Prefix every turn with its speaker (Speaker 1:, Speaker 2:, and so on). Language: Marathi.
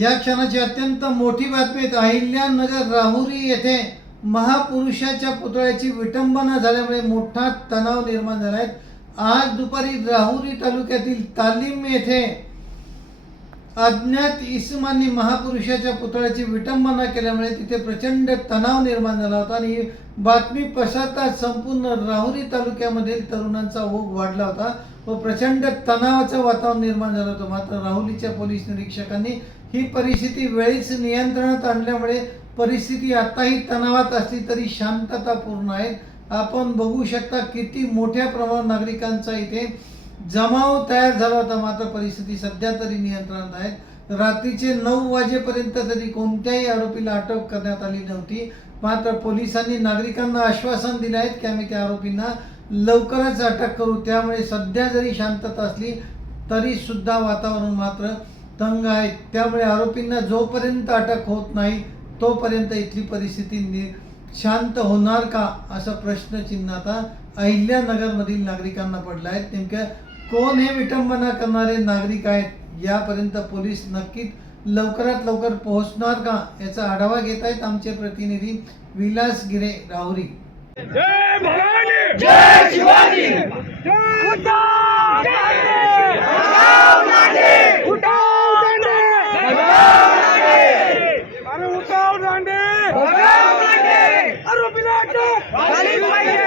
Speaker 1: या क्षणाची अत्यंत मोठी बातमी आहे. अहिल्यानगर राहुरी येथे महापुरुषाच्या पुतळ्याची विटंबना झाल्यामुळे मोठा तणाव निर्माण झाला आहे आज दुपारी राहुरी तालुक्यातील तालीम येथे अज्ञात इसमांनी महापुरुषाच्या पुतळ्याची विटंबना केल्यामुळे तिथे प्रचंड तणाव निर्माण झाला होता आणि ही बातमी पसरताच संपूर्ण राहुरी तालुक्यामधील तरुणांचा ओघ वाढला होता व प्रचंड तणावाचं वातावरण निर्माण झालं होतं. मात्र राहुलीच्या पोलीस निरीक्षकांनी ही परिस्थिती वेळीच नियंत्रणात आणल्यामुळे परिस्थिती आताही तणावात असली तरी शांततापूर्ण आहे. आपण बघू शकता किती मोठ्या प्रमाणात नागरिकांचा इथे जमाव तयार झाला होता मात्र परिस्थिती सध्या तरी नियंत्रणात आहे. रात्रीचे नऊ वाजेपर्यंत तरी कोणत्याही आरोपीला अटक करण्यात आली नव्हती. मात्र पोलिसांनी नागरिकांना आश्वासन दिले आहेत की आम्ही त्या आरोपींना लवकरच अटक करू. त्यामुळे सध्या जरी शांतता असली तरी सुद्धा वातावरण मात्र तंग आहे. त्यामुळे आरोपींना जोपर्यंत अटक होत नाही तोपर्यंत इथली परिस्थिती नि शांत होणार का असा प्रश्नचिन्ह आता अहिल्यानगरमधील नागरिकांना पडला आहे नेमक्या कोण हे विटंबना करणारे नागरिक आहेत यापर्यंत पोलीस नक्कीच लवकरात लवकर पोहोचणार का याचा आढावा घेत आहेत आमचे प्रतिनिधी विलास गिरे राहुरी.
Speaker 2: जय भवानी! जय शिवाजी! जय उठाव पाहिजे